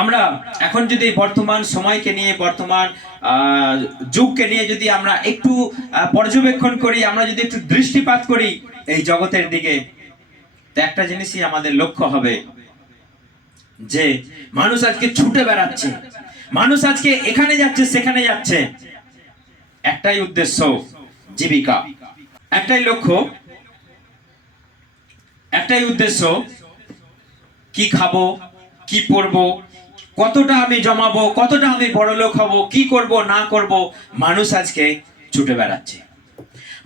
আমরা এখন যদি বর্তমান সময়কে নিয়ে, বর্তমান যুগকে নিয়ে যদি আমরা একটু পর্যবেক্ষণ করি, আমরা যদি একটু দৃষ্টিপাত করি এই জগতের দিকে, তো একটা জিনিসই আমাদের লক্ষ্য হবে যে মানুষ আজকে ছুটে বেড়াচ্ছে। মানুষ আজকে এখানে যাচ্ছে, সেখানে যাচ্ছে। একটাই উদ্দেশ্য, জীবিকা। একটাই লক্ষ্য, একটাই উদ্দেশ্য, কি খাব, কি পরবো কতটা আমি জমাবো, কতটা আমি বড় লোক হব, কি করব, না করব, মানুষ আজকে ছুটে বেড়াচ্ছে।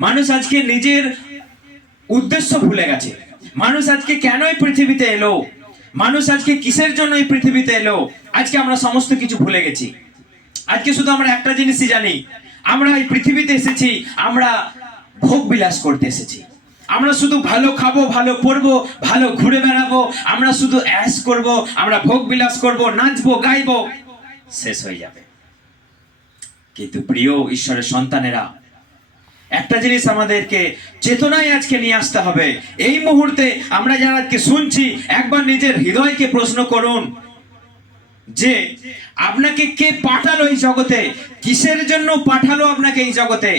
মানুষ আজকে নিজের উদ্দেশ্য ভুলে গেছে। মানুষ আজকে কেন এই পৃথিবীতে এলো? মানুষ আজকে কিসের জন্য এই পৃথিবীতে এলো? আজকে আমরা সমস্ত কিছু ভুলে গেছি। আজকে শুধু আমরা একটা জিনিসই জানি। আমরা এই পৃথিবীতে এসেছি, আমরা ভোগ বিলাস করতে এসেছি। আমরা শুধু ভালো খাব, ভালো পরবো ভালো ঘুরে বেড়াবো, আমরা শুধু অ্যাশ করব, আমরা ভোগ বিলাস করব, নাচবো, গাইবো, শেষ হয়ে যাবে। কিন্তু প্রিয় ঈশ্বরের সন্তানেরা, একটা জিনিস আমাদেরকে চেতনায় আজকে নিয়ে আসতে হবে। এই মুহূর্তে আমরা যারা আজকে শুনছি, একবার নিজের হৃদয়কে প্রশ্ন করুন যে, আপনাকে কে পাঠালো এই জগতে? কিসের জন্য পাঠালো আপনাকে এই জগতে?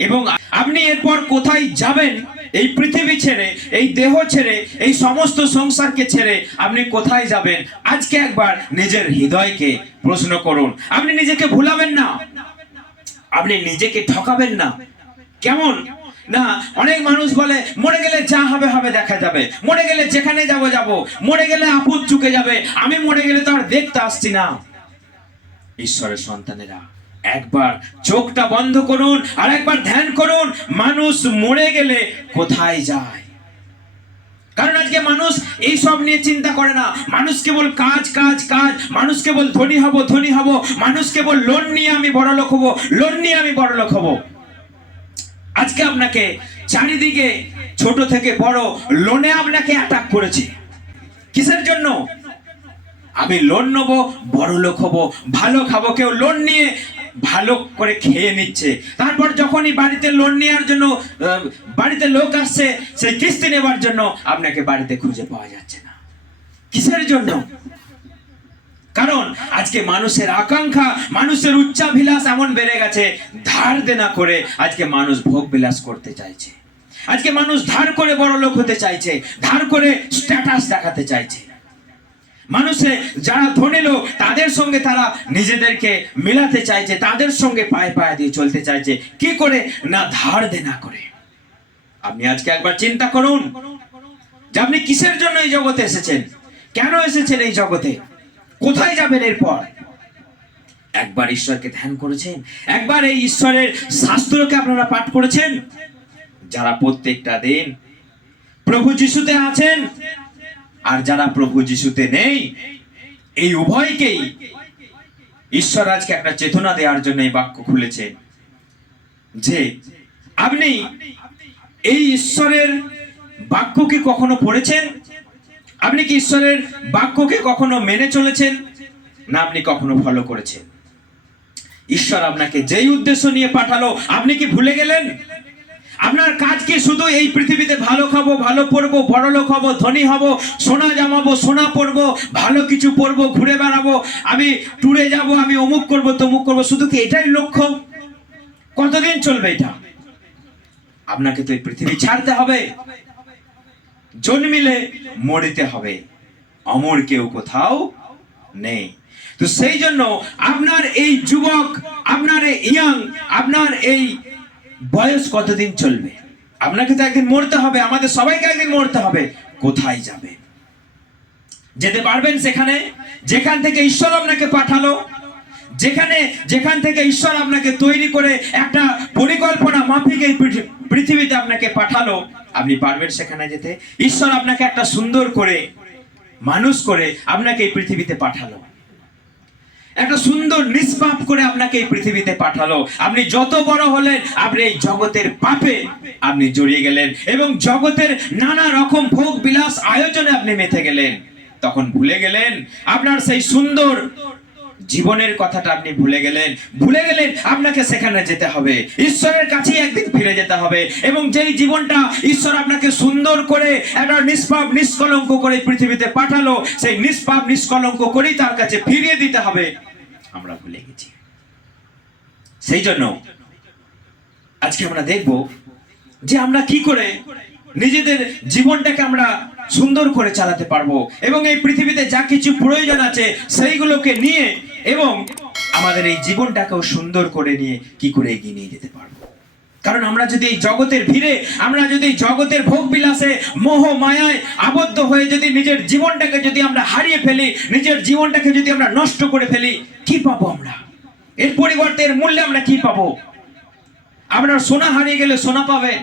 এবং আপনি এরপর কোথায় যাবেন, এই পৃথিবী ছেড়ে, এই দেহ ছেড়ে, এই সমস্ত সংসারকে ছেড়ে আপনি কোথায় যাবেন? আজকে একবার নিজের হৃদয়কে প্রশ্ন করুন। আপনি নিজেকে ভুলাবেন না। আপনি নিজেকে ঠকাবেন না। কেমন? না, অনেক মানুষ বলে, মরে গেলে যা হবে হবে, দেখা যাবে। মরে গেলে যেখানে যাব যাব। মরে গেলে আপদ চুকে যাবে। আমি মরে গেলে তো আর দেখতে আসছি না। ঈশ্বরের সন্তানেরা একবার চোখটা বন্ধ করুন আর একবার ধ্যান করুন, মানুষ মরে গেলে কোথায় যায়? কারণ আজকে মানুষ এই সব নিয়ে চিন্তা করে না। মানুষ কেবল কাজ কাজ কাজ। মানুষ কেবল ধনী হব ধনী হব। মানুষ কেবল লোন নিয়ে আমি বড় লোক হব, লোন নিয়ে আমি বড় লোক হব। আজকে আপনাকে চারিদিকে ছোট থেকে বড় লোনে আপনাকে অ্যাটাক করেছে। কিসের জন্য? আমি লোন নেব, বড় লোক হব, ভালো খাব। কেউ লোন নিয়ে ভালো করে খেয়ে নিচ্ছে। তারপর যখনই বাড়িতে লোন নেওয়ার জন্য বাড়িতে লোক আসছে, সেই কিস্তি নেবার জন্য আপনাকে বাড়িতে খুঁজে পাওয়া যাচ্ছে না। কিসের জন্য? কারণ আজকে মানুষের আকাঙ্ক্ষা, মানুষের উচ্চাভিলাষ এমন বেড়ে গেছে, ধার দেনা করে আজকে মানুষ ভোগ বিলাস করতে চাইছে। আজকে মানুষ ধার করে বড় লোক হতে চাইছে, ধার করে স্ট্যাটাস দেখাতে চাইছে। মানুষে, যারা ধনী লোক, তাদের সঙ্গে তারা নিজেদেরকে মিলাতে চাইছে, তাদের সঙ্গে পায়ে পায়ে দিয়ে চলতে চাইছে। কি করে? না, ধার দেনা করে। আপনি আজকে একবার চিন্তা করুন যে আপনি কিসের জন্য এই জগতে এসেছেন? কেন এসেছেন এই জগতে? কোথায় যাবেন এরপর? একবার ঈশ্বরকে ধ্যান করেছেন? একবার এই ঈশ্বরের শাস্ত্রকে আপনারা পাঠ করেছেন? যারা প্রত্যেকটা দিন প্রভু যিশুতে আছেন আর যারা প্রভু যিশুতে নেই, এই উভয়কেই ঈশ্বর আজকে একটা চেতনা দেওয়ার জন্য এই বাক্য খুলেছে যে, আপনি এই ঈশ্বরের বাক্যকে কখনো পড়েছেন? আপনি কি ঈশ্বরের বাক্যকে কখনো মেনে চলেছেন? না, আপনি কখনো ফলো করেছেন। ঈশ্বর আপনাকে যেই উদ্দেশ্য নিয়ে পাঠালো, আপনি কি ভুলে গেলেন? আপনার কাজ কি শুধু এই পৃথিবীতে ভালো খাব, ভালো পরবো, বড় লোক হব, ধনী হব, সোনা জামাবো, সোনা পরবো, ভালো কিছু পরবো, ঘুরে বেড়াবো, আমি ট্যুরে যাব, আমি অমুক করব, তমুক করব, শুধু কি এটাই লক্ষ্য? কতদিন চলবে এটা? আপনাকে তো এই পৃথিবী ছাড়তে হবে। জন্মিলে মরিতে হবে। অমর কেউ কোথাও নেই। তো সেই জন্য আপনার এই যুবক, আপনার এই ইয়াং, আপনার এই বয়স কতদিন চলবে? আপনাকে তো একদিন মরতে হবে, আমাদের সবাইকে একদিন মরতে হবে। কোথায় যাবে? যেতে পারবেন সেখানে? যেখান থেকে ঈশ্বর আপনাকে পাঠালো, যেখানে, যেখান থেকে ঈশ্বর আপনাকে তৈরি করে একটা পরিকল্পনা মাফিক এই পৃথিবীতে আপনাকে পাঠালো, আপনি পারবেন সেখানে যেতে। ঈশ্বর আপনাকে একটা সুন্দর করে, মানুষ করে আপনাকে এই পৃথিবীতে পাঠালো। একটা সুন্দর নিষ্পাপ করে আপনাকে এই পৃথিবীতে পাঠালো। আপনি যত বড় হলেন, আপনি এই জগতের পাপে আপনি জড়িয়ে গেলেন এবং জগতের নানা রকম ভোগ বিলাস আয়োজনে আপনি মেতে গেলেন। তখন ভুলে গেলেন, আপনার সেই সুন্দর জীবনের কথাটা আপনি ভুলে গেলেন। ভুলে গেলেন, আপনাকে সেখানে যেতে হবে। ঈশ্বরের কাছেই একদিন ফিরে যেতে হবে এবং যেই জীবনটা ঈশ্বর আপনাকে সুন্দর করে একটা নিষ্পাপ, নিষ্কলঙ্ক করে পৃথিবীতে পাঠালো, সেই নিষ্পাপ, নিষ্কলঙ্ক করেই তার কাছে ফিরিয়ে দিতে হবে। আমরা ভুলে গেছি। সেই জন্য আজকে আমরা দেখব যে আমরা কি করে নিজেদের জীবনটাকে আমরা সুন্দর করে চালাতে পারব এবং এই পৃথিবীতে যা কিছু প্রয়োজন আছে সেইগুলোকে নিয়ে এবং আমাদের এই জীবনটাকেও সুন্দর করে নিয়ে কি করে এগিয়ে নিয়ে যেতে পারব। কারণ আমরা যদি এই জগতের ভিড়ে, আমরা যদি জগতের ভোগ বিলাসে মোহ মায়ায় আবদ্ধ হয়ে যদি নিজের জীবনটাকে যদি আমরা হারিয়ে ফেলি, নিজের জীবনটাকে যদি আমরা নষ্ট করে ফেলি, কি পাবো আমরা? এর পরিবর্তে এর মূল্যে আমরা কি পাবো? আপনার সোনা হারিয়ে গেলে সোনা পাবেন,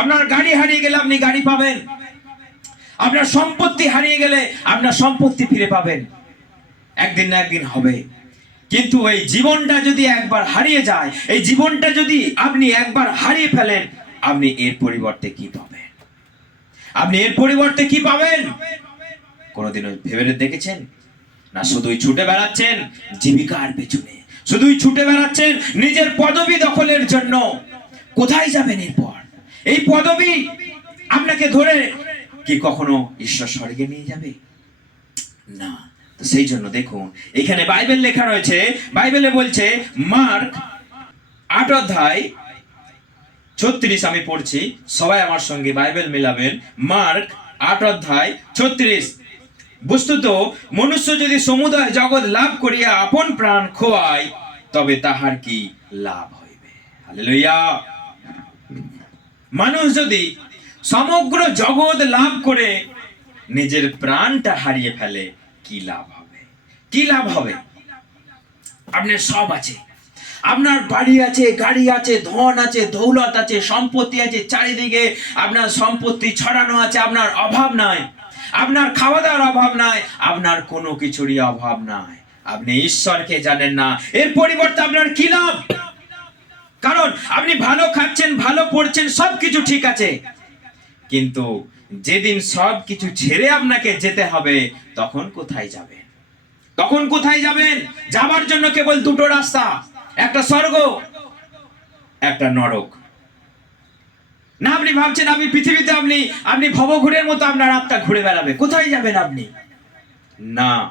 আপনার গাড়ি হারিয়ে গেলে আপনি গাড়ি পাবেন, আপনার সম্পত্তি হারিয়ে গেলে আপনার সম্পত্তি ফিরে পাবেন। একদিন না একদিন হবে। কিন্তু এই জীবনটা যদি একবার হারিয়ে যায়, এই জীবনটা যদি আপনি একবার হারিয়ে ফেলেন, আপনি এর পরিবর্তে কি পাবেন? আপনি এর পরিবর্তে কি পাবেন? কোনোদিনও ভেবে দেখেছেন? না শুধুই ছুটে বেড়াচ্ছেন জীবিকার পেছনে? শুধুই ছুটে বেড়াচ্ছেন নিজের পদবি দখলের জন্য? কোথায় যাবেন এরপর? এই পদবি আপনাকে ধরে কি কখনো ঈশ্বর স্বর্গে নিয়ে যাবে? না। সেই জন্য দেখুন, এখানে বাইবেল লেখা রয়েছে, বাইবেলে বলছে, মার্ক আট অধ্যায় ছত্রিশ আমি পড়ছি, সবাই আমার সঙ্গে বাইবেল মেলাবেন, মার্ক আট অধ্যায় ছত্রিশ। বস্তুত, মনুষ্য যদি সমুদয় জগৎ লাভ করিয়া আপন প্রাণ খোয়ায়, তবে তাহার কি লাভ হইবে? মানুষ যদি সমগ্র জগৎ লাভ করে, নিজের প্রাণটা হারিয়ে ফেলে কি লাভ হবে? কি লাভ হবে? আপনার সব আছে। আপনার বাড়ি আছে, গাড়ি আছে, ধন আছে, দৌলত আছে, সম্পত্তি আছে, চারিদিকে আপনার সম্পত্তি ছড়ানো আছে, আপনার অভাব নাই। আপনার খাওয়া দাওয়ার অভাব নাই, আপনার কোনো কিছুরই অভাব নাই। আপনি ঈশ্বরকে জানেন না। এর পরিবর্তে আপনার কি লাভ? কারণ আপনি ভালো খাচ্ছেন, ভালো পড়ছেন সব কিছু ঠিক আছে। কিন্তু যেদিন সব কিছু ছেড়ে আপনাকে যেতে হবে, তখন কোথায় যাবেন? তখন কোথায় যাবেন? যাবার জন্য কেবল দুটো রাস্তা, একটা স্বর্গ, একটা নরক। না, আপনি ভাবছেন আপনি পৃথিবীতে আপনি আপনি ভবঘুরের মতো আপনার আত্মা ঘুরে বেড়াবে, কোথায় যাবেন আপনি? না।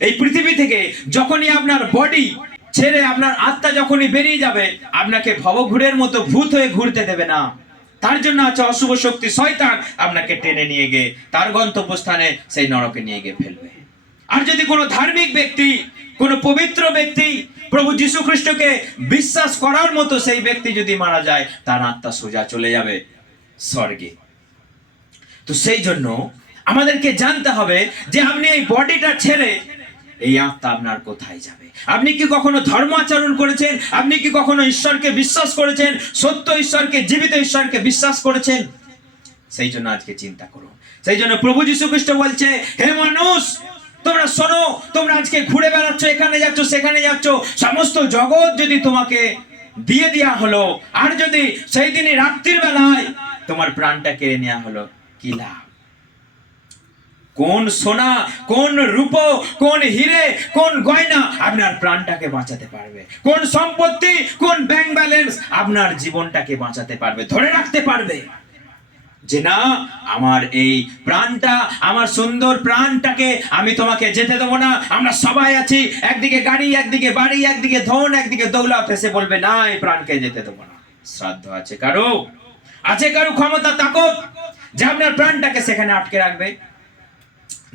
এই পৃথিবী থেকে যখনই আপনার বডি ছেড়ে আপনার আত্মা যখনই বেরিয়ে যাবে, আপনাকে ভবঘুরের মতো ভূত হয়ে ঘুরতে দেবে না। তার জন্য আছে অশুভ শক্তি, শয়তান। আপনাকে টেনে নিয়ে গিয়ে, তার গন্তব্যস্থানে সেই নরকে নিয়ে গিয়ে ফেলবে। আর যদি কোনো ধার্মিক ব্যক্তি, কোনো পবিত্র ব্যক্তি প্রভু যীশু খ্রিস্টকে বিশ্বাস করার মতো সেই ব্যক্তি যদি মারা যায়, তার আত্মা সোজা চলে যাবে স্বর্গে। তো সেই জন্য আমাদেরকে জানতে হবে যে আপনি এই বডিটা ছেড়ে এই আত্মা আপনার কোথায় যাবে? আপনি কি কখনো ধর্ম আচরণ করেছেন? আপনি কি কখনো ঈশ্বরকে বিশ্বাস করেছেন? সত্য ঈশ্বরকে, জীবিত ঈশ্বরকে বিশ্বাস করেছেন? সেই জন্য আজকে চিন্তা করুন। সেই জন্য প্রভু যীশু খ্রিস্ট বলছে, হে মানুষ, তোমরা শোনো, তোমরা আজকে ঘুরে বেড়াচ্ছ, এখানে যাচ্ছ, সেখানে যাচ্ছ। সমস্ত জগৎ যদি তোমাকে দিয়ে দেওয়া হলো, আর যদি সেই দিনই রাত্রির বেলায় তোমার প্রাণটা কেড়ে নেওয়া হলো, কি লাভ? কোন সোনা, কোন রূপ, কোন হিরে, কোন গয়না আপনার প্রাণটাকে বাঁচাতে পারবে? কোন সম্পত্তি, কোন ব্যাংক ব্যালেন্স আপনার জীবনটাকে বাঁচাতে পারবে, ধরে রাখতে পারবে? যে না, আমার এই প্রাণটা, আমার সুন্দর প্রাণটাকে আমি তোমাকে যেতে দেবো না। আমরা সবাই আছি, একদিকে গাড়ি, একদিকে বাড়ি, একদিকে ধন, একদিকে দৌলত। এসে বলবে, না, এই প্রাণকে যেতে দেবো না। শ্রাদ্ধ আছে কারও? আছে কারও ক্ষমতা, তাকত? যে আপনার প্রাণটাকে সেখানে আটকে রাখবে।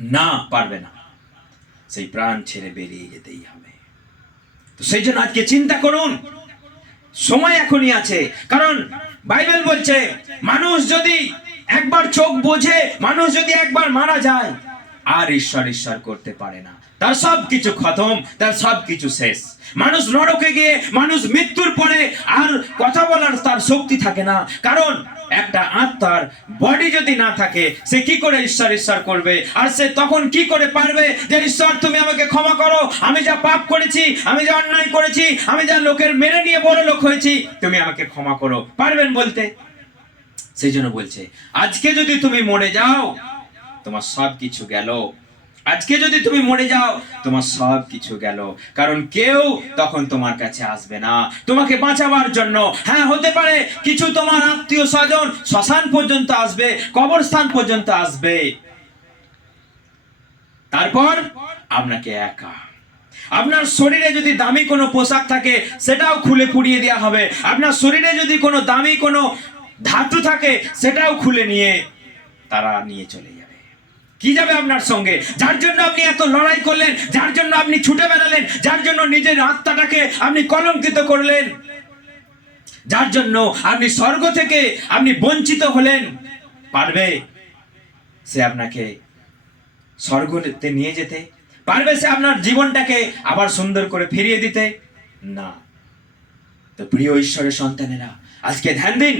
না পারবে না। সেই প্রাণ ছেড়ে বেরিয়ে যেতেই হবে। তো সেই জন্য আজকে চিন্তা করুন। সময় এখনই আছে। কারণ বাইবেল বলছে, মানুষ যদি একবার চোখ বোঝে, মানুষ যদি একবার মারা যায়, আর ঈশ্বর ঈশ্বর করতে পারে না। তার সব কিছু খতম, তার সব কিছু শেষ। মানুষ নরকে গিয়ে, মানুষ মৃত্যুর পরে আর কথা বলার তার শক্তি থাকে না। কারণ একটা আত্মার বডি যদি না থাকে, সে কি করে ঈশ্বর ঈশ্বর করবে? আর সে তখন কি করে পারবে যে, ঈশ্বর, তুমি আমাকে ক্ষমা করো, আমি যা পাপ করেছি, আমি যা অন্যায় করেছি, আমি যা লোকের মেনে নিয়ে বড় লোক হয়েছি, তুমি আমাকে ক্ষমা করো। পারবেন বলতে? সেই জন্য বলছে, আজকে যদি তুমি মরে যাও, তোমার সব কিছু গেল। আজকে যদি তুমি মরে যাও, তোমার সব কিছু গেল। কারণ কেউ তখন তোমার কাছে আসবে না। তোমাকে বাঁচাবার জন্য হ্যাঁ হতে পারে কিছু তোমার আত্মীয় স্বজন শ্মশান পর্যন্ত আসবে, কবরস্থান পর্যন্ত আসবে। তারপর আপনাকে একা? আপনার শরীরে যদি দামি কোনো পোশাক থাকে, সেটাও খুলে পুড়িয়ে দেওয়া হবে। আপনার শরীরে যদি কোনো দামি কোনো ধাতু থাকে, সেটাও খুলে নিয়ে তারা নিয়ে চলে কি যাবে আপনার সঙ্গে? যার জন্য আপনি এত লড়াই করলেন, যার জন্য আপনি ছুটে বেড়ালেন, যার জন্য নিজের আত্মাটাকে আপনি কলঙ্কিত করলেন, যার জন্য আপনি স্বর্গ থেকে আপনি বঞ্চিত হলেন, পারবে সে আপনাকে স্বর্গতে নিয়ে যেতে? পারবে সে আপনার জীবনটাকে আবার সুন্দর করে ফিরিয়ে দিতে? না। তো প্রিয় ঈশ্বরের সন্তানেরা, আজকে ধ্যান দিন।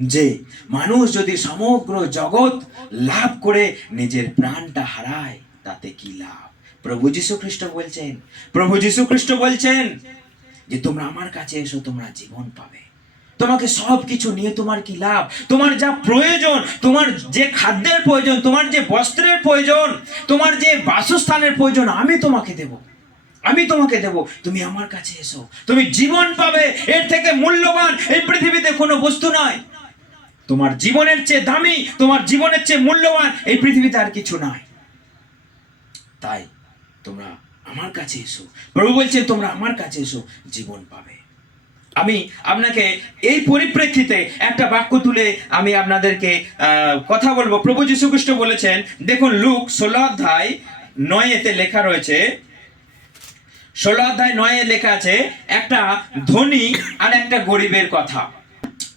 যে মানুষ যদি সমগ্র জগৎ লাভ করে নিজের প্রাণটা হারায়, তাতে কি লাভ? প্রভু যীশু খ্রিস্ট বলছেন, প্রভু যীশু খ্রিস্ট বলছেন যে তোমরা আমার কাছে এসো, তোমরা জীবন পাবে। তোমাকে সব কিছু নিয়ে তোমার কি লাভ? তোমার যা প্রয়োজন, তোমার যে খাদ্যের প্রয়োজন, তোমার যে বস্ত্রের প্রয়োজন, তোমার যে বাসস্থানের প্রয়োজন, আমি তোমাকে দেব। আমি তোমাকে দেব। তুমি আমার কাছে এসো। তুমি জীবন পাবে। এর থেকে মূল্যবান এই পৃথিবীতে কোনো বস্তু নয়। তোমার জীবনের চেয়ে দামি, তোমার জীবনের চেয়ে মূল্যবান এই পৃথিবীতে আর কিছু নয় তাই তোমরা আমার কাছে এসো। প্রভু বলছে, তোমরা আমার কাছে এসো, জীবন পাবে। আমি আপনাকে এই পরিপ্রেক্ষিতে একটা বাক্য তুলে আমি আপনাদেরকে কথা বলব। প্রভু যীশু খ্রিস্ট বলেছেন, দেখুন, লুক, ষোলো অধ্যায় নয় এতে লেখা রয়েছে, ষোলো অধ্যায় নয়ে লেখা আছে, একটা ধনী আর একটা গরিবের কথা।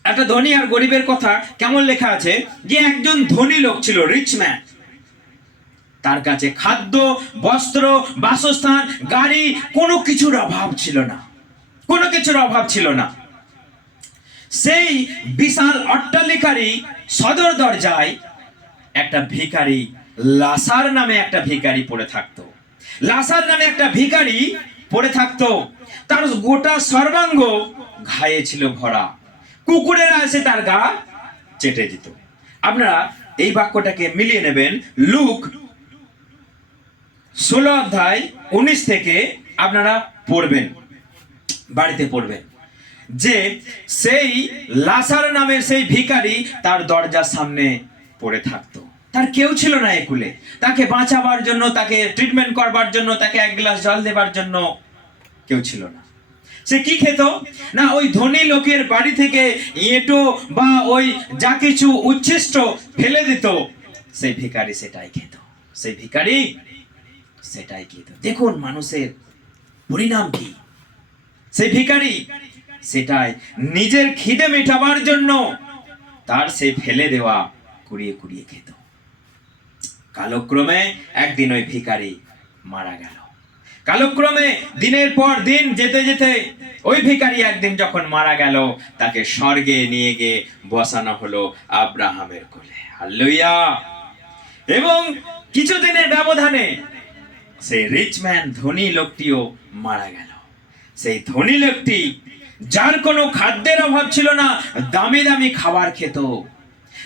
একটা ধনী আর গরিবের কথা কেমন লেখা আছে? যে একজন ধনী লোক ছিল রিচ ম্যান তার কাছে খাদ্য, বস্ত্র, বাসস্থান, গাড়ি, কোনো কিছুর অভাব ছিল না। কোনো কিছুর অভাব ছিল না। সেই বিশাল অট্টালিকারই সদর দরজায় একটা ভিখারি লাসার নামে একটা ভিখারি পড়ে থাকতো। লাসার নামে একটা ভিখারি পড়ে থাকতো। তার গোটা সর্বাঙ্গ ঘায়ে ছিল ভরা। কুকুরেরা এসে তার গা চেটে দিত। আপনারা এই বাক্যটাকে মিলিয়ে নেবেন। লুক ষোলো অধ্যায় উনিশ থেকে আপনারা পড়বেন, বাড়িতে পড়বেন। যে সেই লাসার নামের সেই ভিখারি তার দরজার সামনে পড়ে থাকতো। তার কেউ ছিল না একুলে তাকে বাঁচাবার জন্য, তাকে ট্রিটমেন্ট করবার জন্য, তাকে এক গ্লাস জল দেবার জন্য কেউ ছিল না। সে কি খেত? না, ওই ধনী লোকের বাড়ি থেকে এঁটো বা ওই যা কিছু উচ্ছিষ্ট ফেলে দিত। সেই ভিকারি সেটাই খেত। সেই ভিকারি সেটাই খেত। দেখুন মানুষের পরিণাম কি। সেই ভিখারি সেটাই নিজের খিদে মেটাবার জন্য তার সে ফেলে দেওয়া কুড়িয়ে কুড়িয়ে খেত। কালক্রমে একদিন ওই ভিকারি মারা গেল। কালক্রমে দিনের পর দিন যেতে যেতে ওই ভিখারি একদিন যখন মারা গেল, তাকে স্বর্গে নিয়ে গিয়ে বসানো হলো আব্রাহামের কোলে। হাল্লুইয়া এবং কিছুদিনের ব্যবধানে সেই রিচম্যান ধনী লোকটিও মারা গেল। সেই ধনী লোকটি, যার কোনো খাদ্যের অভাব ছিল না, দামি দামি খাবার খেত।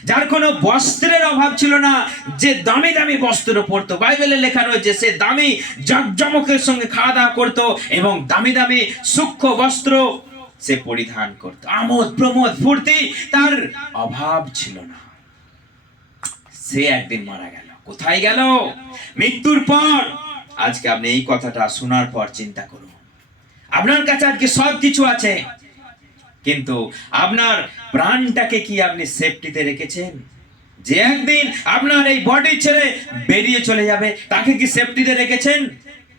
যার কোনো বস্ত্রের অভাব ছিল না, যে দামি দামি বস্ত্র পরতো। বাইবেলে লেখা রয়েছে, সে দামি জাকজমকের সঙ্গে খাওয়া দাওয়া করতো এবং দামি দামি সূক্ষ্ম বস্ত্র সে পরিধান করত। আমোদ, প্রমোদ, ফুর্তি তার অভাব ছিল না। সে একদিন মারা গেল। কোথায় গেল? মৃত্যুর পর। আজকে আপনি এই কথাটা শোনার পর চিন্তা করুন। আপনার কাছে আজকে সব কিছু আছে। কিন্তু আপনার প্রাণটাকে কি আপনি সেফটিতে রেখেছেন? যে একদিন আপনার এই বডি ছেড়ে বেরিয়ে চলে যাবে, তাকে কি সেফটিতে রেখেছেন?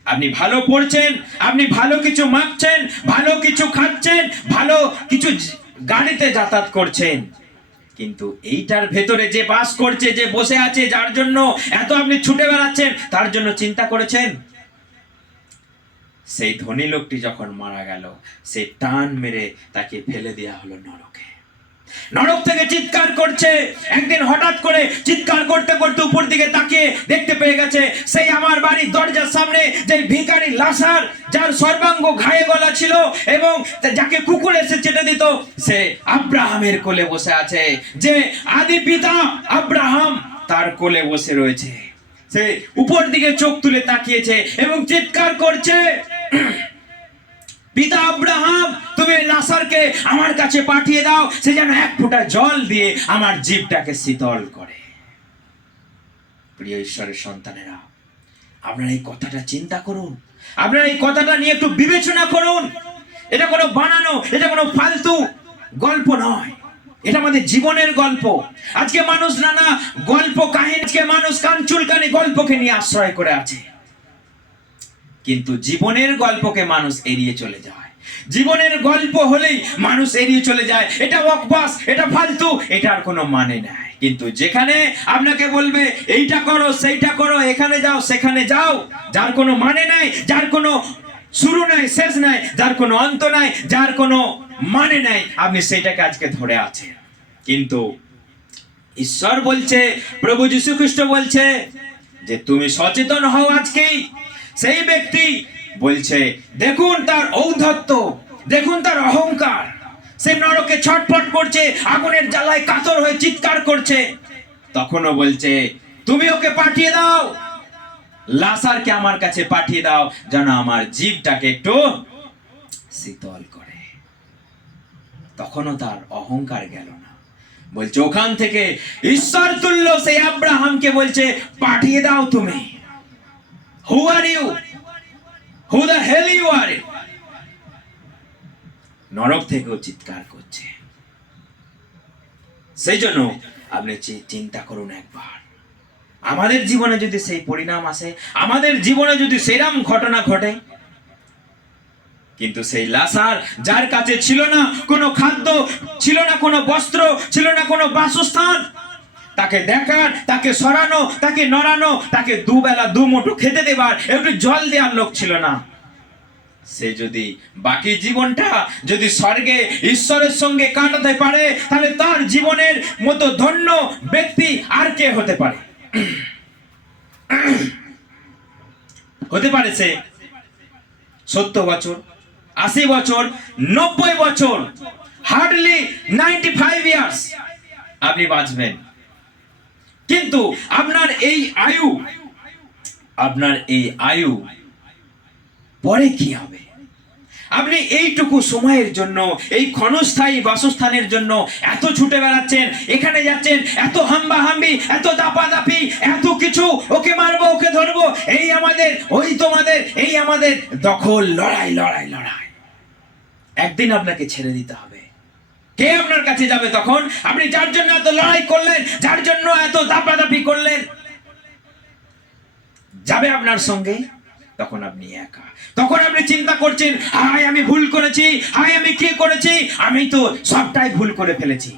আপনি ভালো পড়ছেন, আপনি ভালো কিছু মাখছেন, ভালো কিছু খাচ্ছেন, ভালো কিছু গাড়িতে যাতায়াত করছেন। কিন্তু এইটার ভেতরে যে বাস করছে, যে বসে আছে, যার জন্য এত আপনি ছুটে বেড়াচ্ছেন, তার জন্য চিন্তা করেছেন? সেই ধনী লোকটি যখন মারা গেল, সে টান মেরে তাকে ফেলে দেওয়া হলো নরকে। নরক থেকে চিৎকার করছে। একদিন হঠাৎ করে চিৎকার করতে করতে উপর দিকে তাকিয়ে দেখতে পেয়ে গেছে, সেই আমার বাড়ির দরজার সামনে যে ভিখারি লাসার, যার সর্বাঙ্গ ঘায়ে গলা ছিল এবং যাকে কুকুর এসে চেটে দিত, সে আব্রাহামের কোলে বসে আছে, যে আদি পিতা আব্রাহাম তার কোলে বসে রয়েছে। সে উপর দিকে চোখ তুলে তাকিয়েছে এবং চিৎকার করছে পিতা আব্রাহাম, তুমি লাসারকে আমার কাছে পাঠিয়ে দাও, সে যেন এক ফোঁটা জল দিয়ে আমার জীবটাকে শীতল করে। প্রিয় ঈশ্বরের সন্তানেরা, আপনারা এই কথাটা চিন্তা করুন। আপনারা এই কথাটা নিয়ে একটু বিবেচনা করুন। এটা কোনো বানানো, এটা কোনো ফালতু গল্প নয়। এটা আমাদের জীবনের গল্প। আজকে মানুষ নানা গল্প কাহিনী, আজকে মানুষ কান চুলকানি গল্পকে নিয়ে আশ্রয় করে আছে। কিন্তু জীবনের গল্পকে মানুষ এড়িয়ে চলে যায়। জীবনের গল্প হলেই মানুষ এড়িয়ে চলে যায়। এটা অকবাস এটা ফালতু, এটার কোনো মানে নাই। কিন্তু যেখানে আপনাকে বলবে, এইটা করো, সেইটা করো, এখানে যাও, সেখানে যাও। যার কোনো মানে নাই, যার কোনো শুরু নাই, শেষ নাই, যার কোনো অন্ত নাই, যার কোনো মানে নাই, আপনি সেইটাকে আজকে ধরে আছেন। কিন্তু ঈশ্বর বলছে, প্রভু যীশু খ্রিস্ট বলছে যে, তুমি সচেতন হও আজকেই। সেই ব্যক্তি বলছে, দেখুন তার ঔদ্ধত্য, দেখুন তার অহংকার। সে নরকে ছটফট করছে, আগুনের জ্বালায় কাতর হয়ে চিৎকার করছে। তখনও বলছে, তুমি ওকে পাঠিয়ে দাও। লাসারকে আমার কাছে পাঠিয়ে দাও, যেন আমার জীবটাকে একটু শীতল করে। তখনও তার অহংকার গেল না। বলছে, ওখান থেকে ঈশ্বর তুল্য সেই আব্রাহামকে বলছে, পাঠিয়ে দাও তুমি। Who are you who the hell you are নরক থেকেও চিৎকার করছে। সেই জন্য আপনি চিন্তা করুন একবার। আমাদের জীবনে যদি সেই পরিণাম আসে, আমাদের জীবনে যদি সেরাম ঘটনা ঘটে, কিন্তু সেই লাসার যার কাছে ছিল না কোনো খাদ্য, ছিল না কোনো বস্ত্র, ছিল না কোনো বাসস্থান তাকে দেখার তাকে সরানো, তাকে নড়ানো, তাকে দুবেলা দু মুঠো খেতে দেবার, একটু জল দেওয়ার লোক ছিল না। সে যদি বাকি জীবনটা যদি স্বর্গে, ঈশ্বরের সঙ্গে কাটাতে পারে, তাহলে তার জীবনের মতো ধন্য ব্যক্তি আর কে হতে পারে? হতে পারে সে সত্তর বছর, আশি বছর, নব্বই বছর হার্ডলি নাইনটি ফাইভ ইয়ার্স আপনি বাঁচবেন। কিন্তু আপনার এই আয়ু, আপনার এই আয়ু পরে কি হবে? আপনি এইটুকু সময়ের জন্য, এই ক্ষণস্থায়ী বাসস্থানের জন্য এত ছুটে বেড়াচ্ছেন, এখানে যাচ্ছেন, এত হাম্বা হাম্বি এত দাপা দাপাদাপি, এত কিছু, ওকে মারবো, ওকে ধরবো, এই আমাদের, ওই তোমাদের, এই আমাদের দখল, লড়াই লড়াই লড়াই। একদিন আপনাকে ছেড়ে দিতে হবে। কে আপনার কাছে যাবে তখন? আপনি যার জন্য এত লড়াই করলেন, যার জন্য এত দাপাদাপি করলেন? যাবে আপনার সঙ্গে? তখন আপনি একা। তখন আপনি চিন্তা করছেন, হায়, আমি ভুল করেছি, হায়, আমি কি করেছি? আমি তো সবটাই ভুল করে ফেলেছি।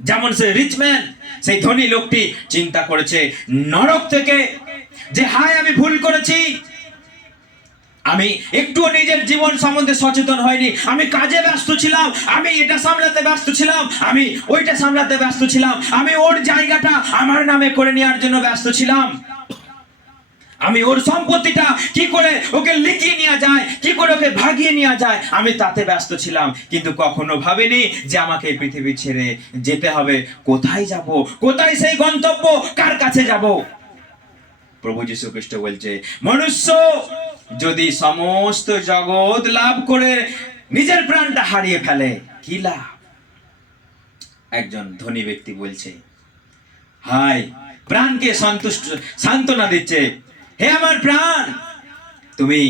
যেমন সে রিচম্যান সেই ধনী লোকটি চিন্তা করেছে, নরক থেকে যে, হায়, আমি ভুল করেছি আমি একটুও নিজের জীবন সম্বন্ধে সচেতন হয়নি আমি কাজে ব্যস্ত ছিলাম, আমি এটা সামলাতে ব্যস্ত ছিলাম, আমি ওইটা সামলাতে ব্যস্ত ছিলাম, আমি ওর জায়গাটা আমার নামে করে নেওয়ার জন্য ব্যস্ত ছিলাম। আমি ওর সম্পত্তিটা কি করে ওকে লিখিয়ে নেওয়া যায়, কি করে ওকে ভাগিয়ে নেওয়া যায়, আমি তাতে ব্যস্ত ছিলাম। কিন্তু কখনো ভাবিনি যে আমাকে এই পৃথিবী ছেড়ে যেতে হবে। কোথায় যাব? কোথায় সেই গন্তব্য? কার কাছে যাব? প্রভু যীশু খ্রিস্ট বলছে, মনুষ্য যদি সমস্ত জগৎ লাভ করে নিজের প্রাণটা হারিয়ে ফেলে, কি লাভ? একজন ধনী ব্যক্তি বলছে হাই প্রাণকে সন্তুষ্ট, সান্ত্বনা দিচ্ছে, হে আমার প্রাণ, তুমি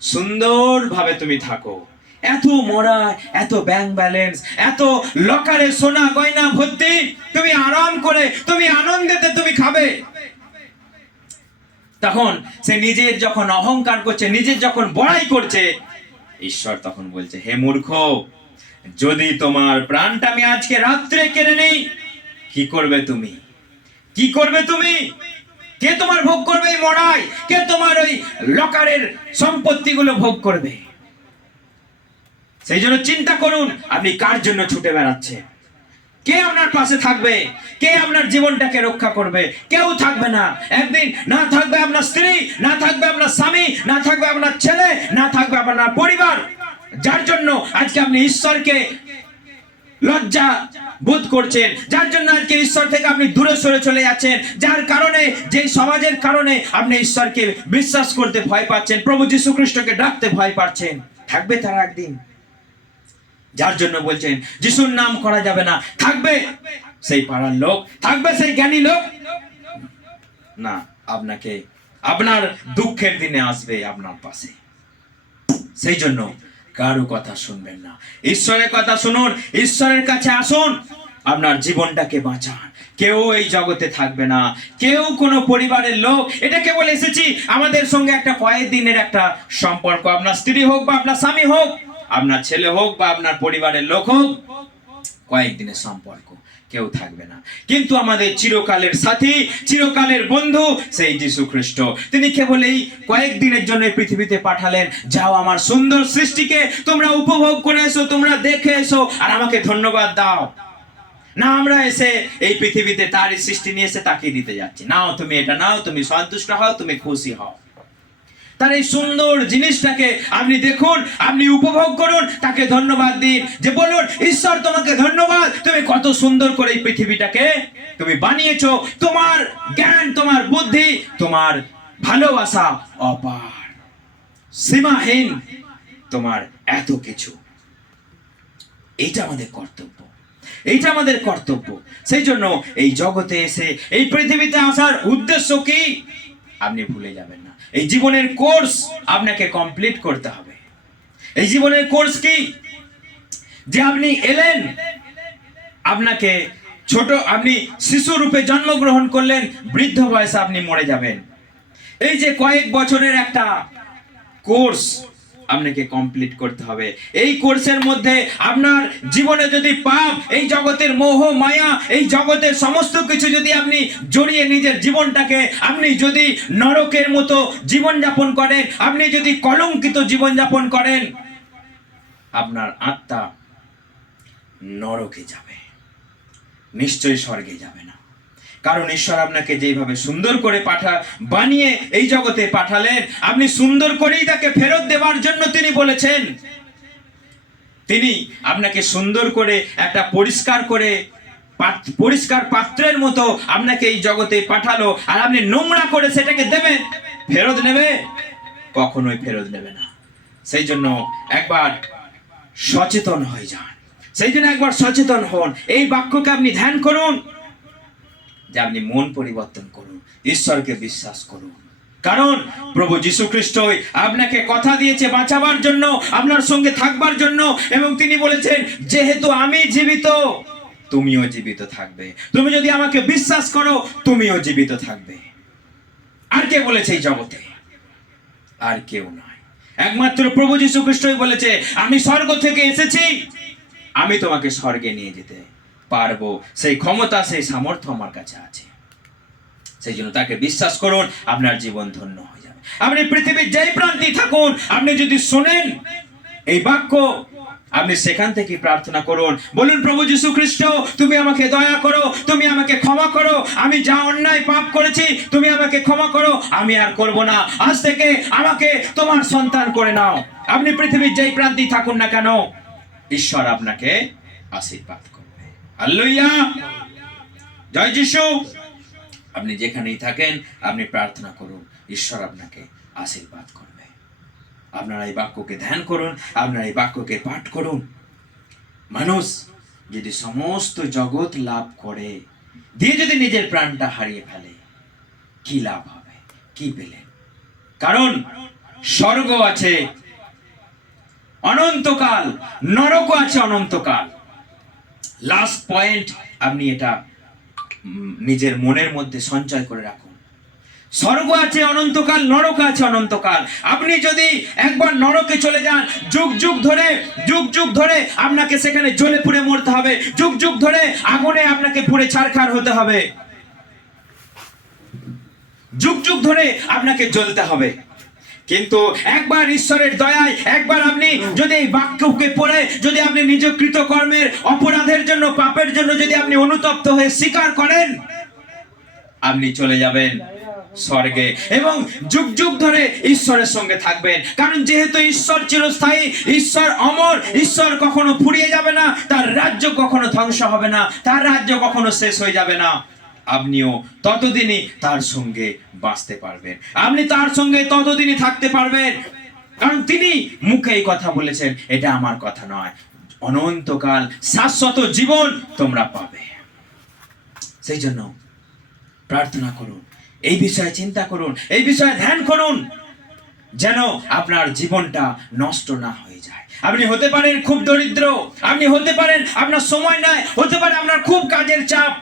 সুন্দরভাবে তুমি থাকো। এত মরা এত ব্যাংক ব্যালেন্স এত লকারে সোনা গয়না ভর্তি, তুমি আরাম করে, তুমি আনন্দেতে তুমি খাবে। তখন সে নিজের যখন অহংকার করছে, নিজের যখন বড়াই করছে, ঈশ্বর তখন বলছে, হে মূর্খ, যদি তোমার প্রাণটা আমি আজকে রাত্রে কেড়ে নেই, কি করবে তুমি? কি করবে তুমি? কে তোমার ভোগ করবে এই মরাই কে তোমার ওই লকারের সম্পত্তিগুলো ভোগ করবে? সেই জন্য চিন্তা করুন, আপনি কার জন্য ছুটে বেড়াচ্ছেন? কে আপনার পাশে থাকবে? কে আপনার জীবনটাকে রক্ষা করবে? কেউ থাকবে না। একদিন না থাকবে আপনার স্ত্রী, না থাকবে আপনার স্বামী, না থাকবে আপনার ছেলে, না থাকবে আপনার পরিবার। যার জন্য আজকে আপনি ঈশ্বরকে লজ্জা বোধ করছেন। যার জন্য আজকে ঈশ্বর থেকে আপনি দূরে সরে চলে যাচ্ছেন। যার কারণে যে সমাজের কারণে আপনি ঈশ্বরকে বিশ্বাস করতে ভয় পাচ্ছেন, প্রভু যীশু খ্রিস্টকে ডাকতে ভয় পাচ্ছেন। থাকবে তারা একদিন। যার জন্য বলছেন, যিশুর নাম করা যাবে না। থাকবে সেই পাড়ার লোক, থাকবে সেই জ্ঞানী লোক। না, আপনাকে, আপনার দুঃখের দিনে আসবে আপনার পাশে। সেই জন্য কারও কথা শুনবেন না। ঈশ্বরের কথা শুনুন, ঈশ্বরের কাছে আসুন, আপনার জীবনটাকে বাঁচান। কেউ এই জগতে থাকবে না। কেউ কোনো পরিবারের লোক, এটা কেবল এসেছি, আমাদের সঙ্গে একটা কয়েকদিনের একটা সম্পর্ক। আপনার স্ত্রী হোক বা আপনার স্বামী হোক আপনার ছেলে হোক বা আপনার পরিবারের লোক হোক, কয়েকদিনের সম্পর্ক, কেউ থাকবে না। কিন্তু আমাদের চিরকালের সাথী, চিরকালের বন্ধু সেই যীশু খ্রিস্ট। তিনি কেবল এই কয়েকদিনের জন্য পৃথিবীতে পাঠালেন, যাও আমার সুন্দর সৃষ্টিকে তোমরা উপভোগ করে এসো, তোমরা দেখে এসো, আর আমাকে ধন্যবাদ দাও। না, আমরা এসে এই পৃথিবীতে তারই সৃষ্টি নিয়ে এসে তাকিয়ে দিতে যাচ্ছি। নাও, তুমি এটা নাও, তুমি সন্তুষ্ট হও, তুমি খুশি হও। তার এই সুন্দর জিনিসটাকে আপনি দেখুন, আপনি উপভোগ করুন, তাকে ধন্যবাদ দিন। যে বলুন, ঈশ্বর, তোমাকে ধন্যবাদ। তুমি কত সুন্দর করে এই পৃথিবীটাকে তুমি বানিয়েছ। তোমার জ্ঞান, তোমার বুদ্ধি, তোমার ভালোবাসা অপার। সীমাহীন তোমার এত কিছু। এইটা আমাদের কর্তব্য। এইটা আমাদের কর্তব্য। সেই জন্য এই জগতে এসে এই পৃথিবীতে আসার উদ্দেশ্য কি? আপনি ভুলে যাবেন না। এই জীবনের কোর্স আপনাকে কমপ্লিট করতে হবে। এই জীবনের কোর্স কি? যে আপনি এলেন, আপনাকে ছোট, আপনি শিশু রূপে জন্মগ্রহণ করলেন, বৃদ্ধ বয়সে আপনি মরে যাবেন। এই যে কয়েক বছরের একটা কোর্স আপনাকে কমপ্লিট করতে হবে। এই কোর্সের মধ্যে আপনার জীবনে যদি পাপ, এই জগতের মোহ, মায়া, এই জগতের সমস্ত কিছু যদি আপনি জড়িয়ে নিজের জীবনটাকে, আপনি যদি নরকের মতো জীবনযাপন করেন, আপনি যদি কলঙ্কিত জীবনযাপন করেন, আপনার আত্মা নরকে যাবে। নিশ্চয়ই স্বর্গে যাবে না। কারণ ঈশ্বর আপনাকে যেভাবে সুন্দর করে পাঠা, বানিয়ে এই জগতে পাঠালেন, আপনি সুন্দর করেই তাকে ফেরত দেওয়ার জন্য তিনি বলেছেন। তিনি আপনাকে সুন্দর করে একটা পরিষ্কার করে পরিষ্কার পাত্রের মতো আপনাকে এই জগতে পাঠালো, আর আপনি নোংরা করে সেটাকে দেবেন। ফেরত নেবে? কখনোই ফেরত নেবে না। সেই জন্য একবার সচেতন হয়ে যান। সেই জন্য একবার সচেতন হন। এই বাক্যকে আপনি ধ্যান করুন। যে আপনি মন পরিবর্তন করুন, ঈশ্বরকে বিশ্বাস করুন। কারণ প্রভু যীশু খ্রিস্টই আপনাকে কথা দিয়েছে বাঁচাবার জন্য, আপনার সঙ্গে থাকবার জন্য, এবং তিনি বলেছেন, যেহেতু আমি জীবিত, তুমিও জীবিত থাকবে। তুমি যদি আমাকে বিশ্বাস করো, তুমিও জীবিত থাকবে। আর কে বলেছে এই জগতে? আর কেউ নয়। একমাত্র প্রভু যীশু খ্রিস্টই বলেছে, আমি স্বর্গ থেকে এসেছি, আমি তোমাকে স্বর্গে নিয়ে যেতে। পারব। সেই ক্ষমতা, সেই সামর্থ্য আমার কাছে আছে। সেই জন্য তাকে বিশ্বাস করুন, আপনার জীবন ধন্য হয়ে যাবে। আপনি পৃথিবীর যেই প্রান্তে থাকুন, আপনি যদি শোনেন এই বাক্য, আপনি সেখান থেকে প্রার্থনা করুন, বলুন, প্রভু যীশু খ্রিস্ট তুমি আমাকে দয়া করো, তুমি আমাকে ক্ষমা করো, আমি যা অন্যায় পাপ করেছি, তুমি আমাকে ক্ষমা করো, আমি আর করব না। আজ থেকে আমাকে তোমার সন্তান করে নাও। আপনি পৃথিবীর যেই প্রান্তেই থাকুন না কেন, ঈশ্বর আপনাকে আশীর্বাদ করবে হাল্লুইয়া জয় যিশু। আপনি যেখানেই থাকেন, আপনি প্রার্থনা করুন, ঈশ্বর আপনাকে আশীর্বাদ করবে। আপনারা এই বাক্যকে ধ্যান করুন, আপনারা এই বাক্যকে পাঠ করুন। মানুষ যদি সমস্ত জগৎ লাভ করে, দিয়ে যদি নিজের প্রাণটা হারিয়ে ফেলে, কি লাভ হবে? কি পেলেন? কারণ স্বর্গ আছে, অনন্তকাল, নরকও আছে অনন্তকাল। লাস্ট পয়েন্ট আপনি এটা নিজের মনের মধ্যে সঞ্চয় করে রাখুন। স্বর্গ আছে, অনন্তকাল, নরক আছে, অনন্তকাল। আপনি যদি একবার নরকে চলে যান, যুগ যুগ ধরে, যুগ যুগ ধরে আপনাকে সেখানে জ্বলে পুড়ে মরতে হবে। যুগ যুগ ধরে আগুনে আপনাকে পুড়ে ছারখার হতে হবে। যুগ যুগ ধরে আপনাকে জ্বলতে হবে। কিন্তু একবার ঈশ্বরের দয়ায়, একবার আপনি যদি এই বাক্যকে পড়ে, যদি আপনি নিজ কৃতকর্মের অপরাধের জন্য, পাপের জন্য যদি আপনি অনুতপ্ত হয়ে স্বীকার করেন, আপনি চলে যাবেন স্বর্গে এবং যুগ যুগ ধরে ঈশ্বরের সঙ্গে থাকবেন। কারণ যেহেতু ঈশ্বর চিরস্থায়ী, ঈশ্বর অমর, ঈশ্বর কখনো ফুরিয়ে যাবে না, তার রাজ্য কখনো ধ্বংস হবে না, তার রাজ্য কখনো শেষ হয়ে যাবে না। আপনিও ততদিনই তার সঙ্গে বাঁচতে পারবেন। আপনি তার সঙ্গে ততদিনই থাকতে পারবেন। কারণ তিনি মুখে এই কথা বলেছেন, এটা আমার কথা নয়। অনন্তকাল শাশ্বত জীবন তোমরা পাবে। সেই জন্য প্রার্থনা করুন, এই বিষয়ে চিন্তা করুন, এই বিষয়ে ধ্যান করুন, যেন আপনার জীবনটা নষ্ট না হয়ে যায়। আপনি হতে পারেন খুব দরিদ্র, আপনি হতে পারেন আপনার সময় নাই, হতে পারে আপনার খুব কাজের চাপ।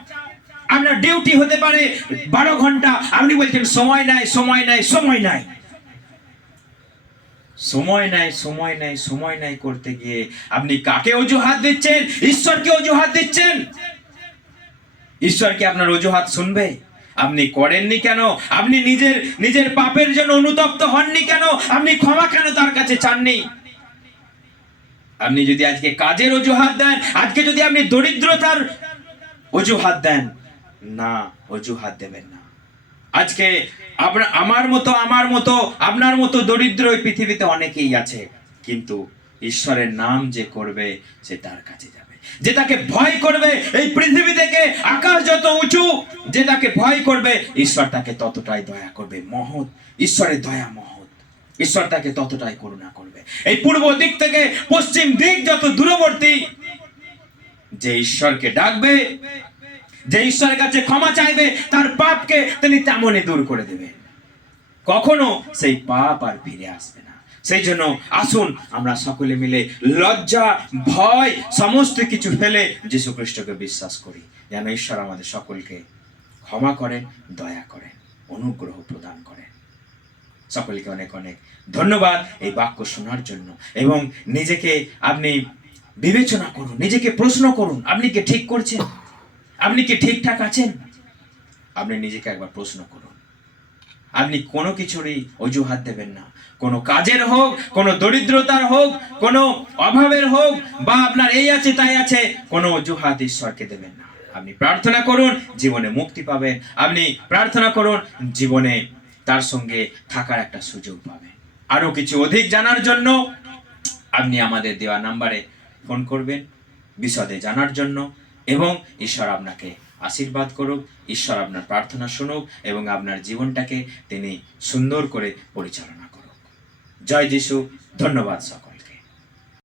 আপনার ডিউটি হতে পারে বারো ঘণ্টা। আপনি বলছেন, সময় নাই সময় নাই সময় নাই। সময় নাই সময় নাই সময় নাই করতে গিয়ে আপনি কাকে অজুহাত দিচ্ছেন? ঈশ্বরকে অজুহাত দিচ্ছেন? ঈশ্বর কি আপনার অজুহাত শুনবে? আপনি করেননি কেন? আপনি নিজের নিজের পাপের জন্য অনুতপ্ত হননি কেন? আপনি ক্ষমা কেন তার কাছে চাননি? আপনি যদি আজকে কাজের অজুহাত দেন, আজকে যদি আপনি দরিদ্রতার অজুহাত দেন না, অজুহাত দেবেন না। আজকে আপনার আমার মতো আমার মতো, আপনার মতো দরিদ্র এই পৃথিবীতে অনেকেই আছে, কিন্তু ঈশ্বরের নাম যে করবে, সে তার কাছে যাবে। যে তাকে ভয় করবে, এই পৃথিবী থেকে আকাশ যত উঁচু, যে তাকে ভয় করবে, ঈশ্বর তাকে ততটাই দয়া করবে। মহৎ, ঈশ্বরের দয়া মহৎ। ঈশ্বর তাকে ততটাই করুণা করবে। এই পূর্ব দিক থেকে পশ্চিম দিক যত দূরবর্তী, যে ঈশ্বরকে ডাকবে যে ঈশ্বরের কাছে ক্ষমা চাইবে, তার পাপকে তিনি তেমনই দূর করে দেবেন কখনো সেই পাপ আর ফিরে আসবে না। সেই জন্য আসুন, আমরা সকলে মিলে লজ্জা, ভয়, সমস্ত কিছু ফেলে যীশু খ্রিস্টকে বিশ্বাস করি। যেন ঈশ্বর আমাদের সকলকে ক্ষমা করেন, দয়া করেন, অনুগ্রহ প্রদান করেন। সকলকে অনেক অনেক ধন্যবাদ এই বাক্য শোনার জন্য। এবং নিজেকে আপনি বিবেচনা করুন, নিজেকে প্রশ্ন করুন, আপনি কি ঠিক করছেন? আপনি কি ঠিকঠাক আছেন? আপনি নিজেকে একবার প্রশ্ন করুন। আপনি কোনো কিছুরই অজুহাত দেবেন না। কোনো কাজের হোক, কোনো দরিদ্রতার হোক, কোনো অভাবের হোক, বা আপনার এই আছে, তাই আছে, কোনো অজুহাত ঈশ্বরকে দেবেন না। আপনি প্রার্থনা করুন, জীবনে মুক্তি পাবেন। আপনি প্রার্থনা করুন, জীবনে তার সঙ্গে থাকার একটা সুযোগ পাবেন। আরও কিছু অধিক জানার জন্য আপনি আমাদের দেওয়া নাম্বারে ফোন করবেন, বিশদে জানার জন্য। এবং ঈশ্বর আপনাকে আশীর্বাদ করুক, ঈশ্বর আপনার প্রার্থনা শুনুক এবং আপনার জীবনটাকে তিনি সুন্দর করে পরিচালনা করুক। জয় যিশু, ধন্যবাদ সকল